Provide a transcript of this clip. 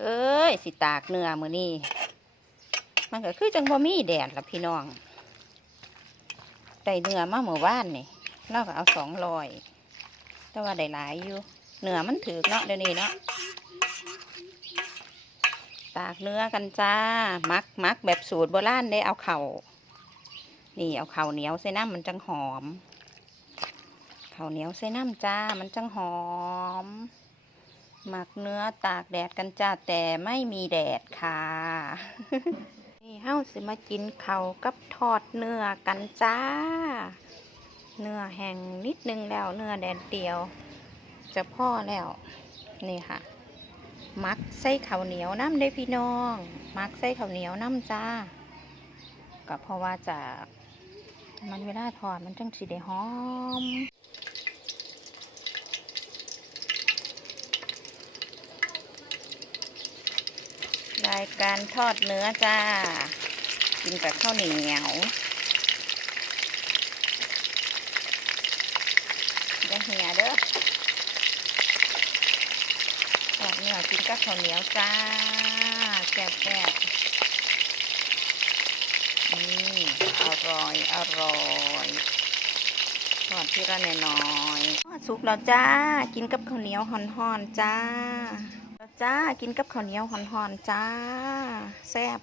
เอ้ยสิตากเนื้อมือนี่มันก็คือจังบ่มีแดดละพี่น้องได้เนื้อมาเมื่อวานนี่เราก็เอาสองรอยแต่ว่าได้หลายอยู่เนื้อมันถือเนาะเดี๋ยวนี้เนาะตากเนื้อกันจ้ามักมักแบบสูตรโบราณได้เอาเข่านี่เอาเข่าเหนียวใส่น้ำมันจังหอมเข่าเหนียวใส่น้ำจ้ามันจังหอม หมักเนื้อตากแดดกันจ้าแต่ไม่มีแดดค่ะ นี่เฮาสิมากินเขากับทอดเนื้อกันจ้า เนื้อแห้งนิดนึงแล้วเนื้อแดดเดียว จะพ่อแล้ว นี่ค่ะ มักใส่ข้าวเหนียวน้ำได้พี่น้อง มักใส่ข้าวเหนียวน้ำจ้า ก็เพราะว่าจะมันเวลาทอดมันจังสีได้หอม รายการทอดเนื้อจ้า กินกับข้าวเหนียวจะเหียเด้อทอดเนื้อกินกับข้าวเหนียวจ้าแซ่บแซ่บนี่อร่อยอร่อยทอดที่ละน้อยๆทอดสุกแล้วจ้า กินกับข้าวเหนียวห่อนๆจ้า จ้า กินกับข้าวเหนียวห่อนๆจ้า แซ่บ